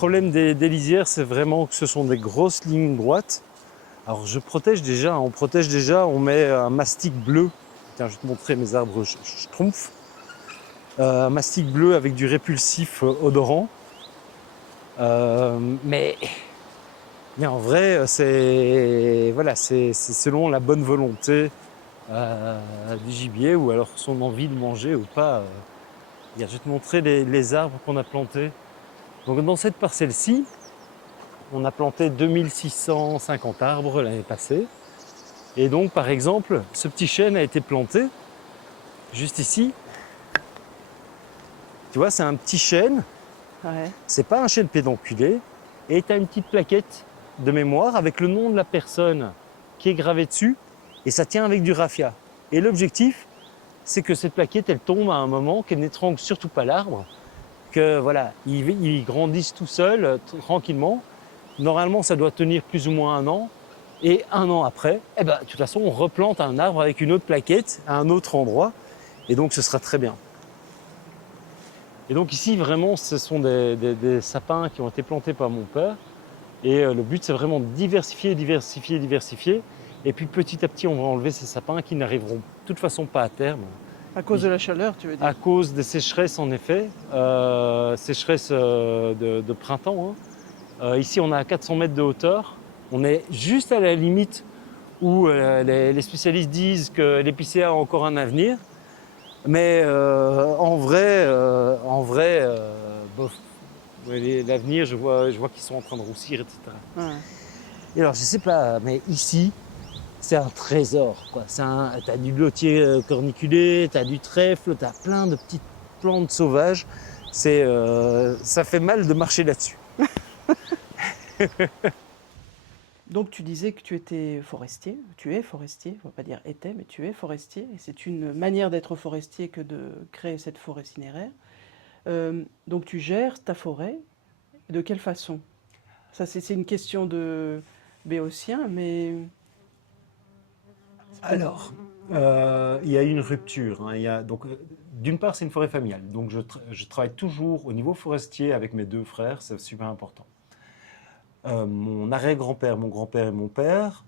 problème des lisières, c'est vraiment que ce sont des grosses lignes droites. Alors on protège déjà, on met un mastic bleu. Tiens, je vais te montrer mes arbres schtroumpfs. Un mastic bleu avec du répulsif odorant. Mais en vrai, c'est selon la bonne volonté du gibier ou alors son envie de manger ou pas. Je vais te montrer les arbres qu'on a plantés. Donc dans cette parcelle-ci, on a planté 2650 arbres l'année passée. Et donc par exemple, ce petit chêne a été planté juste ici. Tu vois, c'est un petit chêne. Ouais. C'est pas un chêne pédonculé. Et tu as une petite plaquette de mémoire avec le nom de la personne qui est gravé dessus. Et ça tient avec du raffia. Et l'objectif, c'est que cette plaquette, elle tombe à un moment, qu'elle n'étrangle surtout pas l'arbre, que voilà, il grandisse tout seul, tranquillement. Normalement, ça doit tenir plus ou moins 1 an. Et 1 an après, de toute façon, on replante un arbre avec une autre plaquette à un autre endroit. Et donc, ce sera très bien. Et donc ici, vraiment, ce sont des sapins qui ont été plantés par mon père. Et le but, c'est vraiment de diversifier, diversifier, diversifier. Et puis petit à petit, on va enlever ces sapins qui n'arriveront de toute façon pas à terme. À cause de la chaleur, tu veux dire? À cause des sécheresses, en effet. Sécheresses de printemps. Ici, on est à 400 mètres de hauteur. On est juste à la limite où les spécialistes disent que l'épicéa a encore un avenir. Mais en vrai, bof. L'avenir, je vois qu'ils sont en train de roussir, etc. Ouais. Et alors, je sais pas, mais ici, c'est un trésor, quoi. T'as du lotier corniculé, t'as du trèfle, t'as plein de petites plantes sauvages. Ça fait mal de marcher là-dessus. Donc tu disais que tu étais forestier, tu es forestier, on va pas dire était, mais tu es forestier, et c'est une manière d'être forestier que de créer cette forêt cinéraire. Donc tu gères ta forêt, de quelle façon? Ça c'est une question de béotien, mais... Alors, il y a une rupture. Donc, d'une part, c'est une forêt familiale. Donc, je travaille toujours au niveau forestier avec mes 2 frères, c'est super important. Mon arrière-grand-père, mon grand-père et mon père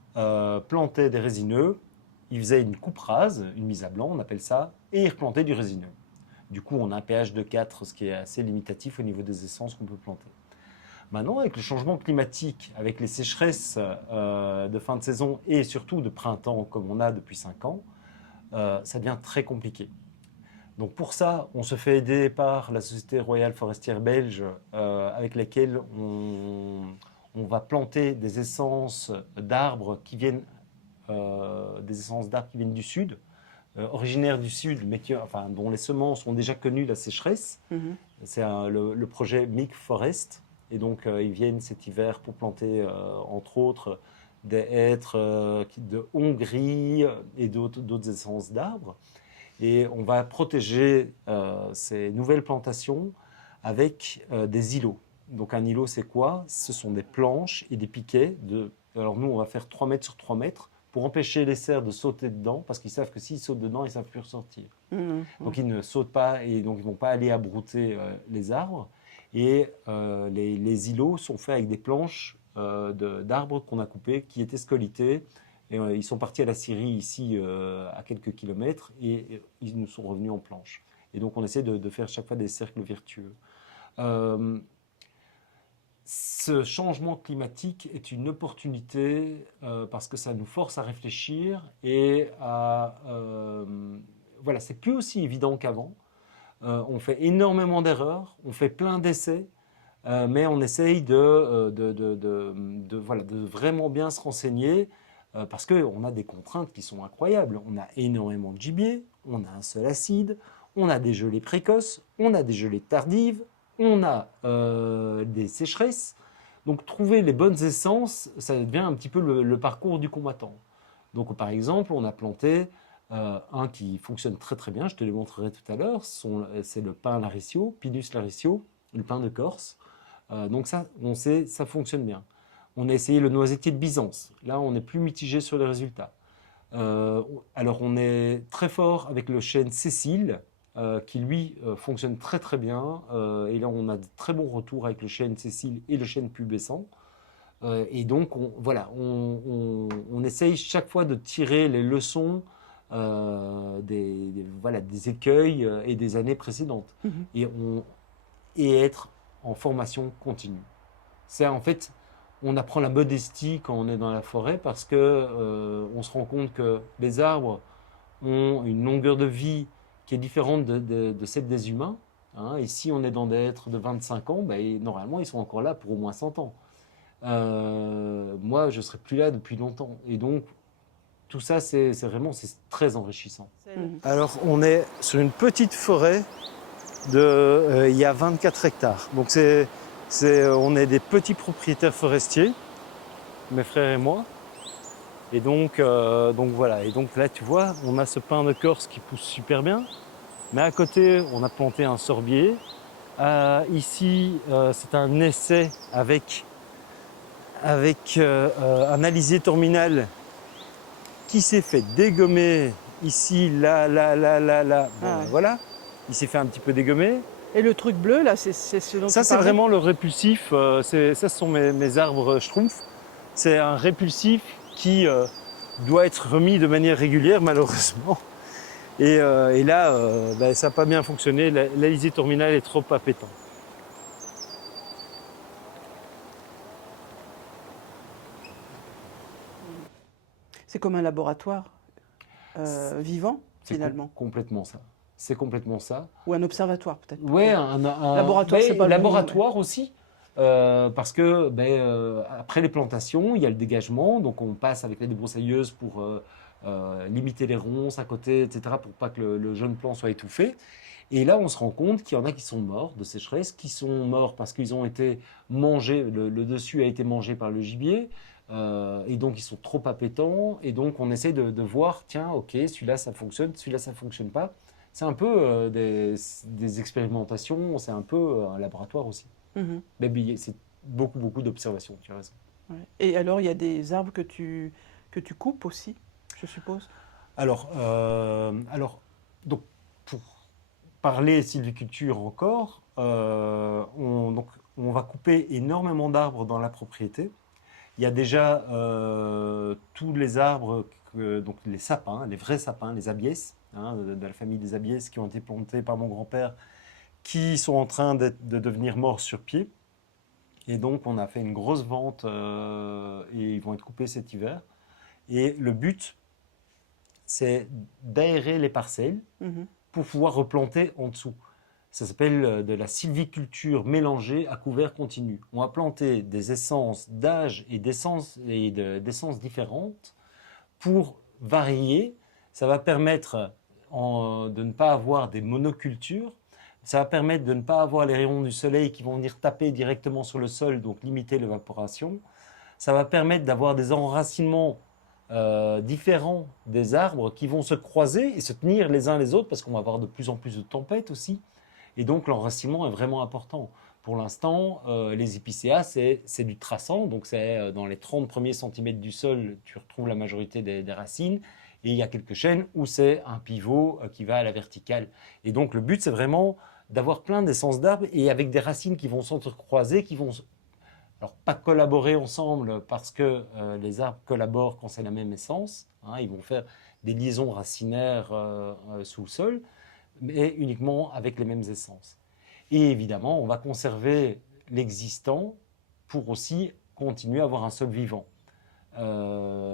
plantaient des résineux. Ils faisaient une coupe rase, une mise à blanc, on appelle ça, et ils replantaient du résineux. Du coup, on a un pH de 4, ce qui est assez limitatif au niveau des essences qu'on peut planter. Maintenant, avec le changement climatique, avec les sécheresses de fin de saison et surtout de printemps comme on a depuis 5 ans, ça devient très compliqué. Donc pour ça, on se fait aider par la Société royale forestière belge avec laquelle on va planter des essences d'arbres qui viennent du sud, originaires du sud, mais dont les semences ont déjà connu la sécheresse. Mhm. C'est le projet MIC Forest. Et donc, ils viennent cet hiver pour planter, entre autres, des hêtres de Hongrie et d'autres essences d'arbres. Et on va protéger ces nouvelles plantations avec des îlots. Donc, un îlot, c'est quoi? Ce sont des planches et des piquets. Alors, nous, on va faire 3 mètres sur 3 mètres pour empêcher les cerfs de sauter dedans, parce qu'ils savent que s'ils sautent dedans, ils ne savent plus ressortir. Mhm. Donc ils ne sautent pas et donc ils ne vont pas aller abrouter les arbres. Et les îlots sont faits avec des planches d'arbres qu'on a coupées, qui étaient scolytés. Et, ils sont partis à la Syrie, ici, à quelques kilomètres, et ils nous sont revenus en planche. Et donc on essaie de faire chaque fois des cercles vertueux. Ce changement climatique est une opportunité parce que ça nous force à réfléchir et voilà, c'est plus aussi évident qu'avant. On fait énormément d'erreurs, on fait plein d'essais, mais on essaye voilà, de vraiment bien se renseigner parce qu'on a des contraintes qui sont incroyables. On a énormément de gibier, on a un seul acide, on a des gelées précoces, on a des gelées tardives, on a des sécheresses. Donc trouver les bonnes essences, ça devient un petit peu le parcours du combattant. Donc par exemple, on a planté un qui fonctionne très très bien, je te le montrerai tout à l'heure, c'est le pin laricio, Pinus laricio, le pin de Corse. Donc ça, on sait, ça fonctionne bien. On a essayé le noisetier de Byzance. Là, on est plus mitigé sur les résultats. Alors, on est très fort avec le chêne Cécile, qui lui fonctionne très très bien. Et là, on a de très bons retours avec le chêne Cécile et le chêne pubescent. Et donc, on essaye chaque fois de tirer les leçons voilà, des écueils et des années précédentes. Mhm. Et être en formation continue. C'est en fait, on apprend la modestie quand on est dans la forêt parce que on se rend compte que les arbres ont une longueur de vie qui est différente de celle des humains. Hein, et si on est dans des êtres de 25 ans, ben, normalement, ils sont encore là pour au moins 100 ans. Moi, je ne serai plus là depuis longtemps. Et donc, tout ça, c'est très enrichissant. Mhm. Alors, on est sur une petite forêt il y a 24 hectares. Donc, on est des petits propriétaires forestiers, mes frères et moi. Et donc voilà. Et donc là, tu vois, on a ce pin de Corse qui pousse super bien. Mais à côté, on a planté un sorbier. Ici, c'est un essai avec un alisier terminal qui s'est fait dégommer ici, là. Bon, Ah ouais. voilà. Il s'est fait un petit peu dégommer. Et le truc bleu, là, c'est ce dont Ça, tu c'est parlais? vraiment le répulsif. Ça, ce sont mes arbres schtroumpfs. C'est un répulsif qui doit être remis de manière régulière, malheureusement. Et là, ben, ça n'a pas bien fonctionné. L'alisier terminal est trop appétant. C'est comme un laboratoire vivant, C'est finalement. complètement ça. C'est complètement ça. Ou un observatoire, peut-être. Ouais, Laboratoire, c'est pas le bon mot, laboratoire aussi. Parce que après les plantations, il y a le dégagement, donc on passe avec la débroussailleuse pour limiter les ronces à côté, etc., pour pas que le jeune plant soit étouffé. Et là, on se rend compte qu'il y en a qui sont morts de sécheresse, qui sont morts parce qu'ils ont été mangés, le dessus a été mangé par le gibier, et donc ils sont trop appétants. Et donc on essaie de voir, tiens, ok, celui-là ça fonctionne, celui-là ça fonctionne pas. C'est un peu des expérimentations, c'est un peu un laboratoire aussi. Mhm. Mais c'est beaucoup d'observations, tu as raison. Ouais. Et alors, il y a des arbres que tu coupes aussi, je suppose? Alors, donc, pour parler sylviculture encore, on va couper énormément d'arbres dans la propriété. Il y a déjà tous les arbres, donc les sapins, les vrais sapins, les abies, hein, de la famille des abies qui ont été plantés par mon grand-père, qui sont en train de devenir morts sur pied. Et donc, on a fait une grosse vente et ils vont être coupés cet hiver. Et le but, c'est d'aérer les parcelles Mhm. pour pouvoir replanter en dessous. Ça s'appelle de la sylviculture mélangée à couvert continu. On va planter des essences d'âge et d'essences différentes pour varier. Ça va permettre de ne pas avoir des monocultures. Ça va permettre de ne pas avoir les rayons du soleil qui vont venir taper directement sur le sol, donc limiter l'évaporation. Ça va permettre d'avoir des enracinements différents des arbres qui vont se croiser et se tenir les uns les autres parce qu'on va avoir de plus en plus de tempêtes aussi. Et donc l'enracinement est vraiment important. Pour l'instant, les épicéas, c'est du traçant, donc c'est dans les 30 premiers centimètres du sol, tu retrouves la majorité des racines. Et il y a quelques chênes où c'est un pivot qui va à la verticale. Et donc le but, c'est vraiment d'avoir plein d'essences d'arbres et avec des racines qui vont s'entrecroiser, qui vont alors pas collaborer ensemble parce que les arbres collaborent quand c'est la même essence. Hein, ils vont faire des liaisons racinaires sous le sol, mais uniquement avec les mêmes essences. Et évidemment, on va conserver l'existant pour aussi continuer à avoir un sol vivant.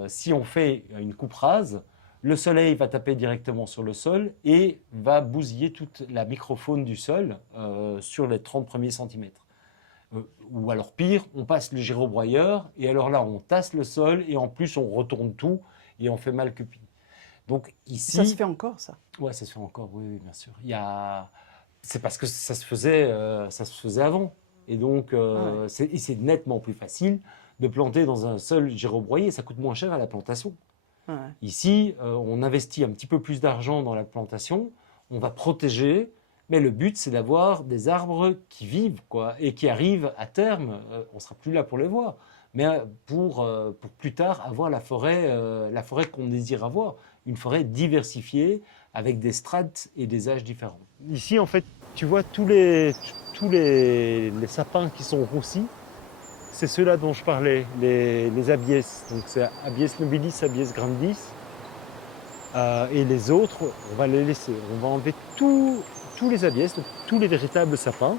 Si on fait une coupe rase, le soleil va taper directement sur le sol et va bousiller toute la microfaune du sol sur les 30 premiers centimètres. Ou alors pire, on passe le gyrobroyeur et alors là, on tasse le sol et en plus, on retourne tout et on fait mal que pis. Donc ici, Ça se fait encore, ça? ouais, ça se fait encore, oui, bien sûr. C'est parce que ça se faisait avant. Et donc, c'est nettement plus facile de planter dans un sol gyrobroyé. Ça coûte moins cher à la plantation. Ouais. Ici, on investit un petit peu plus d'argent dans la plantation. On va protéger. Mais le but, c'est d'avoir des arbres qui vivent, quoi, et qui arrivent à terme. On ne sera plus là pour les voir. mais pour plus tard avoir la forêt qu'on désire avoir, une forêt diversifiée avec des strates et des âges différents. Ici, en fait, tu vois tous les sapins qui sont roussis, c'est ceux-là dont je parlais, les abies. Donc c'est Abies nobilis, Abies grandis. Et les autres, on va les laisser. On va enlever tous les abies, donc tous les véritables sapins.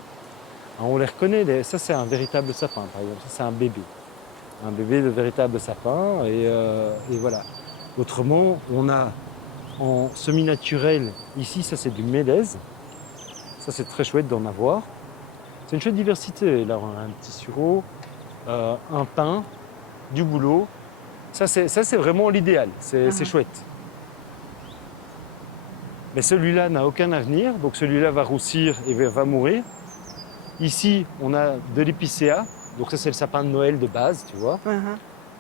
Alors, on les reconnaît, ça c'est un véritable sapin, par exemple. Ça c'est un bébé. Un bébé de véritable sapin. Et voilà. Autrement, on a en semi-naturel, ici, ça c'est du mélèze. Ça c'est très chouette d'en avoir. C'est une chouette diversité. Là, on a un petit sureau, un pin, du bouleau. Ça c'est vraiment l'idéal. C'est chouette. Mais celui-là n'a aucun avenir, donc celui-là va roussir et va mourir. Ici, on a de l'épicéa, donc ça c'est le sapin de Noël de base, tu vois.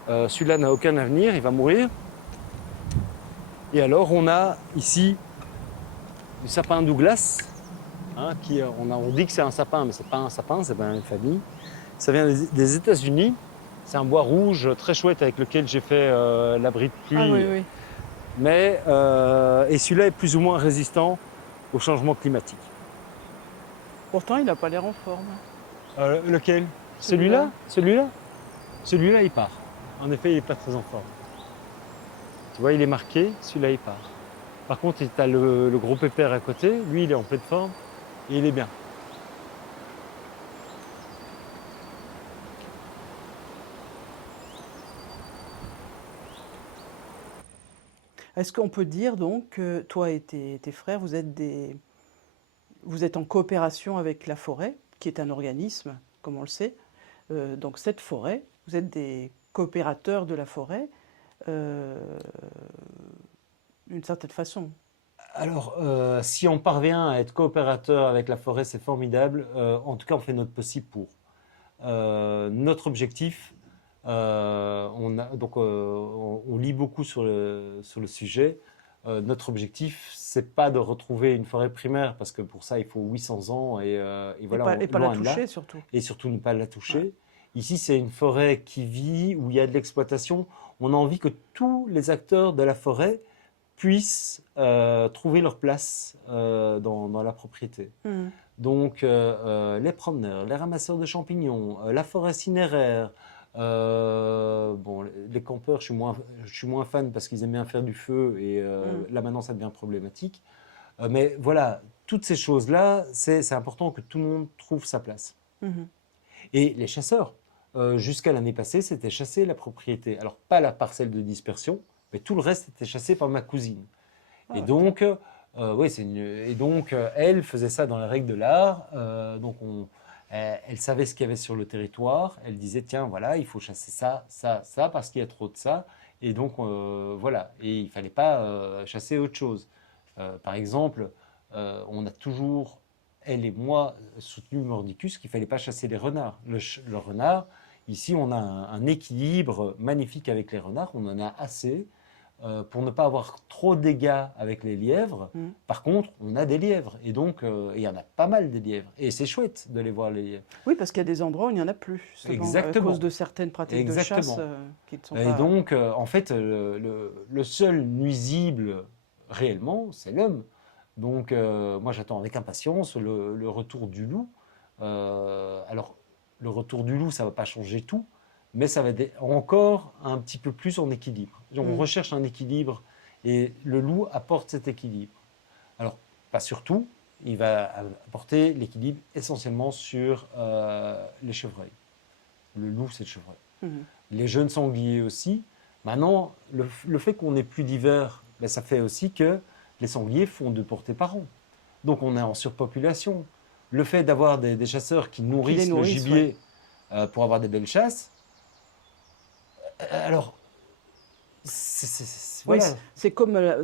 Celui-là n'a aucun avenir, il va mourir. Et alors on a ici du sapin Douglas, hein, on dit que c'est un sapin, mais c'est pas un sapin, c'est pas une famille. Ça vient des États-Unis. C'est un bois rouge très chouette avec lequel j'ai fait l'abri de pluie. Ah oui, oui. Mais et celui-là est plus ou moins résistant au changement climatique. Pourtant, il n'a pas l'air en forme. Lequel? Celui-là. Celui-là, il part. En effet, il n'est pas très en forme. Tu vois, il est marqué, celui-là, il part. Par contre, tu as le gros pépère à côté. Lui, il est en pleine forme et il est bien. Est-ce qu'on peut dire donc que toi et tes frères, vous êtes en coopération avec la forêt, qui est un organisme, comme on le sait. Donc cette forêt, vous êtes des coopérateurs de la forêt, d'une certaine façon. Alors, si on parvient à être coopérateur avec la forêt, c'est formidable. En tout cas, on fait notre possible pour. Notre objectif, on lit beaucoup sur le sujet. Notre objectif, c'est pas de retrouver une forêt primaire, parce que pour ça, il faut 800 ans, et voilà, Et pas la loin de là. toucher surtout. Et surtout ne pas la toucher. Ouais. Ici, c'est une forêt qui vit, où il y a de l'exploitation. On a envie que tous les acteurs de la forêt puissent trouver leur place dans la propriété. Donc, les promeneurs, les ramasseurs de champignons, la forêt cinéraire. Bon, les campeurs, je suis moins fan parce qu'ils aiment bien faire du feu, et là maintenant ça devient problématique. Mais voilà, toutes ces choses-là, c'est important que tout le monde trouve sa place. Et les chasseurs, jusqu'à l'année passée, c'était chasser la propriété. Alors, pas la parcelle de dispersion, mais tout le reste était chassé par ma cousine. Et donc, elle faisait ça dans les règles de l'art. Elle savait ce qu'il y avait sur le territoire. Elle disait, tiens, voilà, il faut chasser ça, ça, ça, parce qu'il y a trop de ça. Et donc, voilà. Et il ne fallait pas chasser autre chose. Par exemple, on a toujours, elle et moi, soutenu Mordicus qu'il ne fallait pas chasser les renards. Le renard, ici, on a un équilibre magnifique avec les renards. On en a assez. Pour ne pas avoir trop de dégâts avec les lièvres. Par contre, on a des lièvres. Et donc, il y en a pas mal des lièvres. Et c'est chouette de les voir, les lièvres. Oui, parce qu'il y a des endroits où il n'y en a plus. Exactement. À cause de certaines pratiques de chasse qui ne sont pas... Et donc, en fait, le seul nuisible réellement, c'est l'homme. Donc, moi, j'attends avec impatience le retour du loup. Alors, le retour du loup, ça ne va pas changer tout, mais ça va être encore un petit peu plus en équilibre. On recherche un équilibre, et le loup apporte cet équilibre. Alors, pas sur tout, il va apporter l'équilibre essentiellement sur les chevreuils. Le loup, c'est le chevreuil. Les jeunes sangliers aussi. Maintenant, le fait qu'on n'ait plus d'hiver, ben, ça fait aussi que les sangliers font 2 portées par an. Donc, on est en surpopulation. Le fait d'avoir des chasseurs qui nourrissent le gibier pour avoir des belles chasses, alors, voilà. Oui, c'est comme la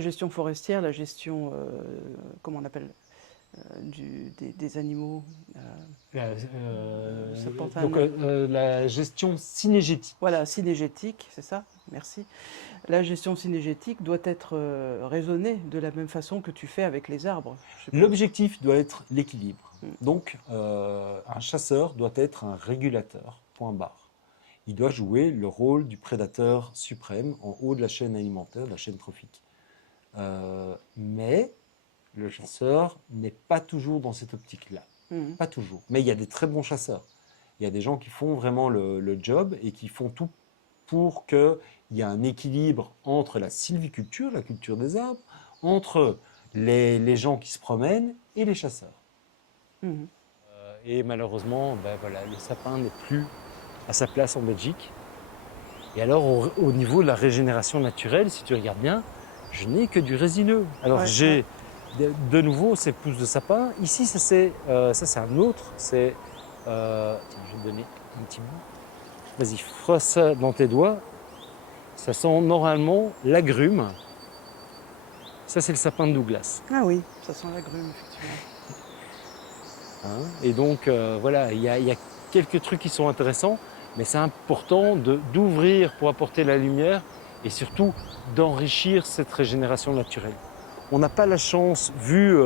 gestion forestière, la gestion, comment on appelle, des animaux. La gestion synégétique. Voilà, synégétique, c'est ça, merci. La gestion synégétique doit être raisonnée de la même façon que tu fais avec les arbres. L'objectif doit être l'équilibre. Donc, un chasseur doit être un régulateur, point barre. il doit jouer le rôle du prédateur suprême en haut de la chaîne alimentaire, de la chaîne trophique. Mais le chasseur n'est pas toujours dans cette optique-là. Mhm. Pas toujours. Mais il y a des très bons chasseurs. Il y a des gens qui font vraiment le job et qui font tout pour qu'il y ait un équilibre entre la sylviculture, la culture des arbres, entre les gens qui se promènent et les chasseurs. Mhm. Et malheureusement, ben voilà, le sapin n'est plus à sa place en Belgique. Et alors, au niveau de la régénération naturelle, si tu regardes bien, je n'ai que du résineux. Alors, Ouais, j'ai de nouveau ces pousses de sapin. Ici, ça c'est un autre. Tiens, je vais te donner un petit bout. Vas-y, froisse ça dans tes doigts. Ça sent normalement l'agrume. Ça, c'est le sapin de Douglas. Ah oui, ça sent l'agrume, effectivement. Hein. Et donc, voilà, il y a quelques trucs qui sont intéressants, mais c'est important d'ouvrir pour apporter la lumière et surtout d'enrichir cette régénération naturelle. On n'a pas la chance, vu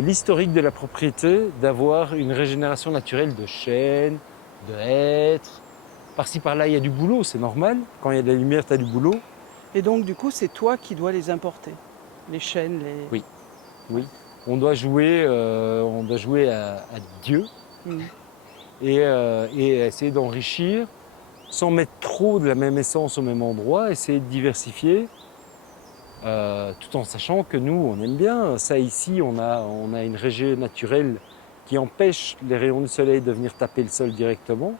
l'historique de la propriété, d'avoir une régénération naturelle de chênes, de hêtres. Par-ci par-là, il y a du boulot, c'est normal. Quand il y a de la lumière, tu as du boulot. Et donc, du coup, c'est toi qui dois les importer, les chênes, les... Oui, oui. On doit jouer à Dieu Mhm. et essayer d'enrichir sans mettre trop de la même essence au même endroit, essayer de diversifier, tout en sachant que nous, on aime bien ça ici, on a une région naturelle qui empêche les rayons du soleil de venir taper le sol directement.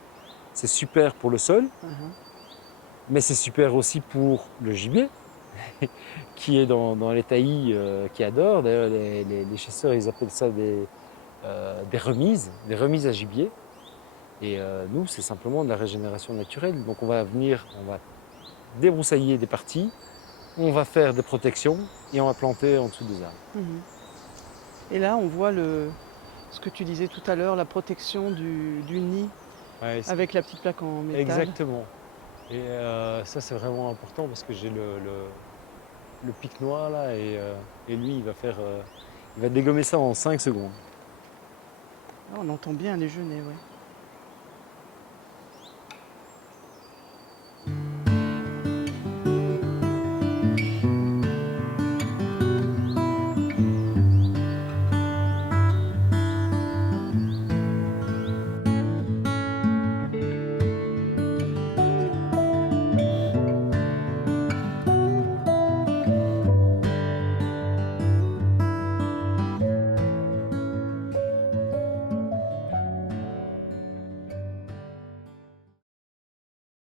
C'est super pour le sol, Mhm. mais c'est super aussi pour le gibier, qui est dans les taillis, qui adore. D'ailleurs, les chasseurs, ils appellent ça des remises à gibier. Et nous, c'est simplement de la régénération naturelle. Donc on va débroussailler des parties, on va faire des protections et on va planter en dessous des arbres. Mhm. Et là, on voit ce que tu disais tout à l'heure, la protection du nid Ouais, avec la petite plaque en métal. exactement. Et ça, c'est vraiment important parce que j'ai le pic noir là et lui, il va dégommer ça en 5 secondes. Ah, on entend bien les genêts, oui.